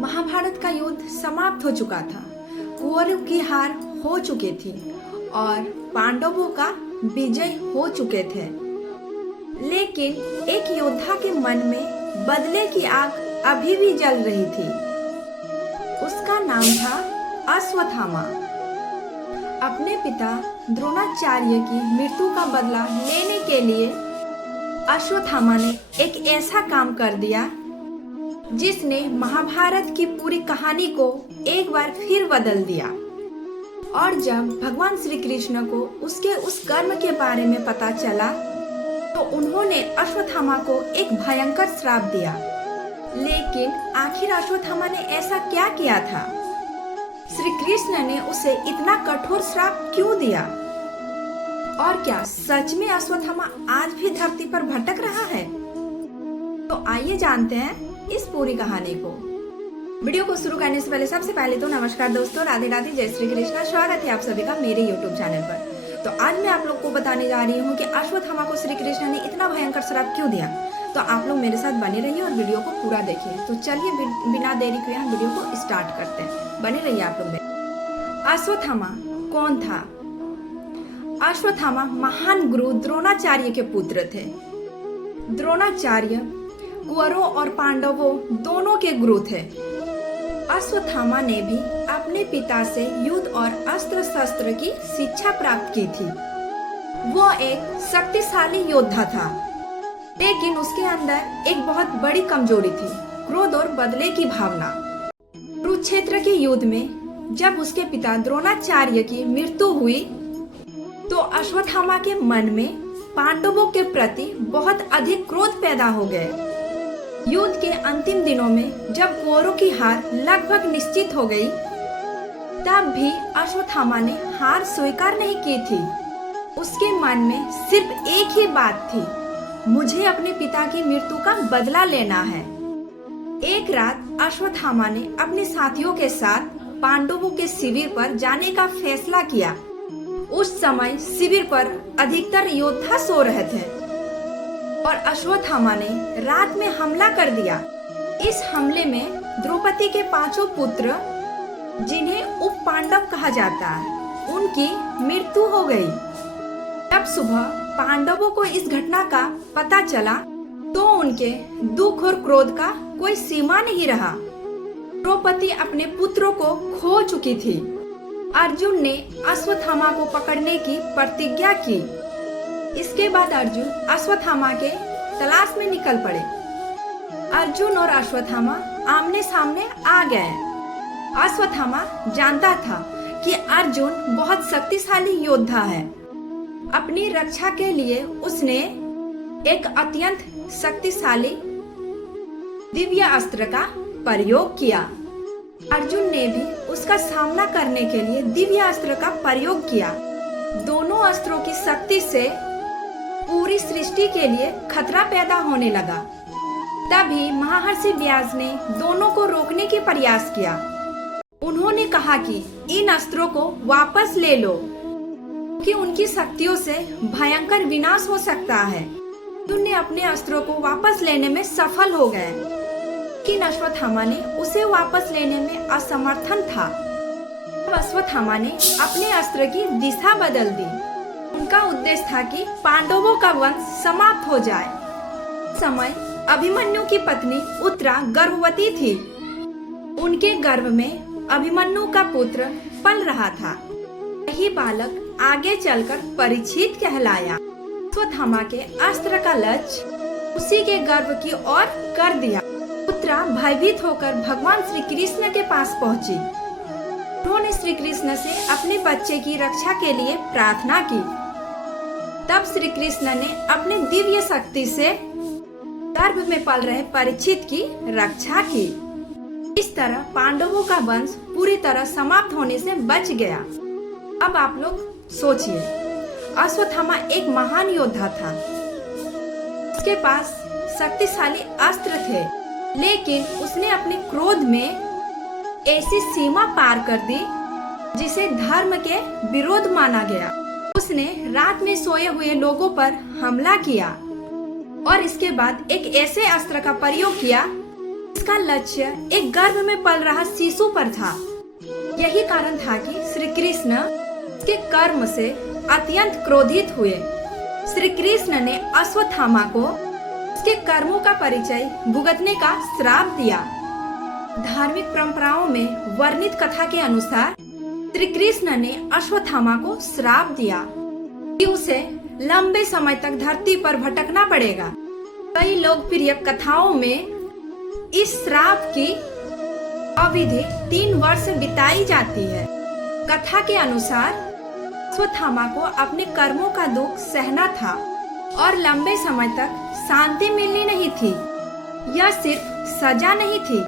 महाभारत का युद्ध समाप्त हो चुका था। कौरवों की हार हो चुकी थी और पांडवों का विजय हो चुके थे। लेकिन एक योद्धा के मन में बदले की आग अभी भी जल रही थी। उसका नाम था अश्वत्थामा। अपने पिता द्रोणाचार्य की मृत्यु का बदला लेने के लिए अश्वत्थामा ने एक ऐसा काम कर दिया जिसने महाभारत की पूरी कहानी को एक बार फिर बदल दिया। और जब भगवान श्री कृष्ण को उसके उस कर्म के बारे में पता चला तो उन्होंने अश्वत्थामा को एक भयंकर श्राप दिया। लेकिन आखिर अश्वत्थामा ने ऐसा क्या किया था? श्री कृष्ण ने उसे इतना कठोर श्राप क्यों दिया? और क्या सच में अश्वत्थामा आज भी धरती पर भटक रहा है? तो आइए जानते हैं इस पूरी कहानी को। वीडियो को शुरू करने से पहले सबसे पहले तो नमस्कार दोस्तों, राधे राधे, जय श्री कृष्णा। स्वागत है आप सभी का मेरे YouTube चैनल पर। तो आज मैं आप लोग को बताने जा रही हूँ कि अश्वत्थामा को श्री कृष्ण ने इतना भयंकर श्राप क्यों दिया। तो आप लोग मेरे साथ बने रहिए और वीडियो को पूरा देखिए। तो चलिए बिना देरी किए हम वीडियो को स्टार्ट करते हैं। बने रहिए आप लोग। अश्वत्थामा कौन था? अश्वत्थामा महान गुरु द्रोणाचार्य के पुत्र थे। द्रोणाचार्य कौरवों और पांडवों दोनों के गुरु थे। अश्वत्थामा ने भी अपने पिता से युद्ध और अस्त्र शस्त्र की शिक्षा प्राप्त की थी। वो एक शक्तिशाली योद्धा था, लेकिन उसके अंदर एक बहुत बड़ी कमजोरी थी, क्रोध और बदले की भावना। कुरुक्षेत्र के युद्ध में जब उसके पिता द्रोणाचार्य की मृत्यु हुई तो अश्वत्थामा के मन में पांडवों के प्रति बहुत अधिक क्रोध पैदा हो गए। युद्ध के अंतिम दिनों में जब कौरवों की हार लगभग निश्चित हो गई, तब भी अश्वत्थामा ने हार स्वीकार नहीं की थी। उसके मन में सिर्फ एक ही बात थी, मुझे अपने पिता की मृत्यु का बदला लेना है। एक रात अश्वत्थामा ने अपने साथियों के साथ पांडवों के शिविर पर जाने का फैसला किया। उस समय शिविर पर अधिकतर योद्धा सो रहे थे और अश्वत्थामा ने रात में हमला कर दिया। इस हमले में द्रौपदी के 5 पुत्र, जिन्हें उप पांडव कहा जाता है, उनकी मृत्यु हो गई। जब सुबह पांडवों को इस घटना का पता चला तो उनके दुख और क्रोध का कोई सीमा नहीं रहा। द्रौपदी अपने पुत्रों को खो चुकी थी। अर्जुन ने अश्वत्थामा को पकड़ने की प्रतिज्ञा की। इसके बाद अर्जुन अश्वत्थामा के तलाश में निकल पड़े। अर्जुन और अश्वत्थामा आमने सामने आ गए। अश्वत्थामा जानता था कि अर्जुन बहुत शक्तिशाली योद्धा है। अपनी रक्षा के लिए उसने एक अत्यंत शक्तिशाली दिव्य अस्त्र का प्रयोग किया। अर्जुन ने भी उसका सामना करने के लिए दिव्य अस्त्र का प्रयोग किया। दोनों अस्त्रों की शक्ति से पूरी सृष्टि के लिए खतरा पैदा होने लगा। तभी महर्षि व्यास ने दोनों को रोकने की प्रयास किया। उन्होंने कहा कि इन अस्त्रों को वापस ले लो, कि उनकी शक्तियों से भयंकर विनाश हो सकता है। उन्होंने अपने अस्त्रों को वापस लेने में सफल हो गए, लेकिन अश्वत्थामा ने उसे वापस लेने में असमर्थन था। तब अश्वत्थामा ने अपने अस्त्र की दिशा बदल दी। उनका उद्देश्य था कि पांडवों का वंश समाप्त हो जाए। समय अभिमन्यु की पत्नी उत्तरा गर्भवती थी। उनके गर्भ में अभिमन्यु का पुत्र पल रहा था। यही बालक आगे चलकर परीक्षित कहलाया। अश्वत्थामा के अस्त्र का लक्ष्य उसी के गर्भ की ओर कर दिया। उत्तरा भयभीत होकर भगवान श्री कृष्ण के पास पहुंची। उन्होंने श्री कृष्ण से अपने बच्चे की रक्षा के लिए प्रार्थना की। तब श्री कृष्ण ने अपने दिव्य शक्ति से गर्भ में पल रहे परीक्षित की रक्षा की। इस तरह पांडवों का वंश पूरी तरह समाप्त होने से बच गया। अब आप लोग सोचिए, अश्वत्थामा एक महान योद्धा था। उसके पास शक्तिशाली अस्त्र थे, लेकिन उसने अपने क्रोध में ऐसी सीमा पार कर दी जिसे धर्म के विरोध माना गया। उसने रात में सोए हुए लोगों पर हमला किया और इसके बाद एक ऐसे अस्त्र का प्रयोग किया इसका लक्ष्य एक गर्भ में पल रहा शिशु पर था। यही कारण था कि श्री कृष्ण के कर्म से अत्यंत क्रोधित हुए। श्री कृष्ण ने अश्वत्थामा को उसके कर्मों का परिचय भुगतने का श्राप दिया। धार्मिक परंपराओं में वर्णित कथा के अनुसार श्री कृष्ण ने अश्वत्थामा को श्राप दिया कि उसे लंबे समय तक धरती पर भटकना पड़ेगा। कई लोकप्रिय कथाओं में इस श्राप की अवधि 3 वर्ष बिताई जाती है। कथा के अनुसार अश्वत्थामा को अपने कर्मों का दुख सहना था और लंबे समय तक शांति मिलनी नहीं थी। यह सिर्फ सजा नहीं थी,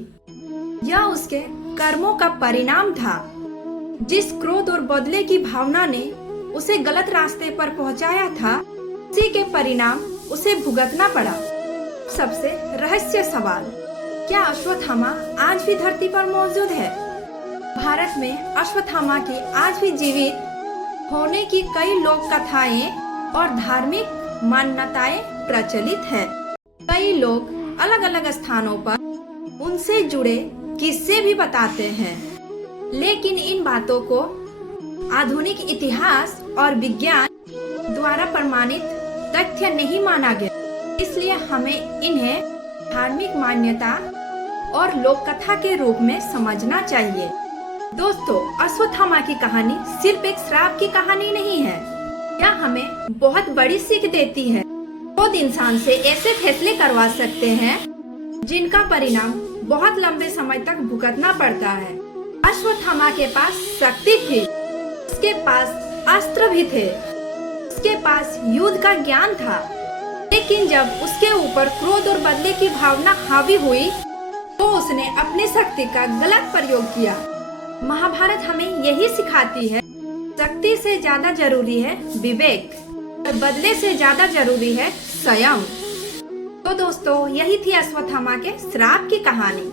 यह उसके कर्मों का परिणाम था। जिस क्रोध और बदले की भावना ने उसे गलत रास्ते पर पहुंचाया था, उसी के परिणाम उसे भुगतना पड़ा। सबसे रहस्य सवाल, क्या अश्वत्थामा आज भी धरती पर मौजूद है? भारत में अश्वत्थामा की आज भी जीवित होने की कई लोक कथाएं और धार्मिक मान्यताएं प्रचलित है। कई लोग अलग अलग स्थानों पर उनसे जुड़े किस्से भी बताते हैं, लेकिन इन बातों को आधुनिक इतिहास और विज्ञान द्वारा प्रमाणित तथ्य नहीं माना गया। इसलिए हमें इन्हें धार्मिक मान्यता और लोक कथा के रूप में समझना चाहिए। दोस्तों, अश्वत्थामा की कहानी सिर्फ एक श्राप की कहानी नहीं है। यह हमें बहुत बड़ी सीख देती है। खुद इंसान से ऐसे फैसले करवा सकते हैं जिनका परिणाम बहुत लंबे समय तक भुगतना पड़ता है। अश्वत्थामा के पास शक्ति थी, उसके पास अस्त्र भी थे, उसके पास युद्ध का ज्ञान था, लेकिन जब उसके ऊपर क्रोध और बदले की भावना हावी हुई तो उसने अपनी शक्ति का गलत प्रयोग किया। महाभारत हमें यही सिखाती है, शक्ति से ज्यादा जरूरी है विवेक और बदले से ज्यादा जरूरी है संयम। तो दोस्तों, यही थी अश्वत्थामा के श्राप की कहानी।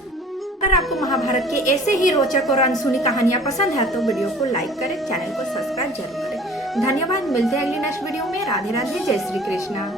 अगर आपको महाभारत के ऐसे ही रोचक और अनसुनी कहानियाँ पसंद है तो वीडियो को लाइक करें, चैनल को सब्सक्राइब जरूर करें। धन्यवाद। मिलते हैं अगली नेक्स्ट वीडियो में। राधे राधे, जय श्री कृष्णा।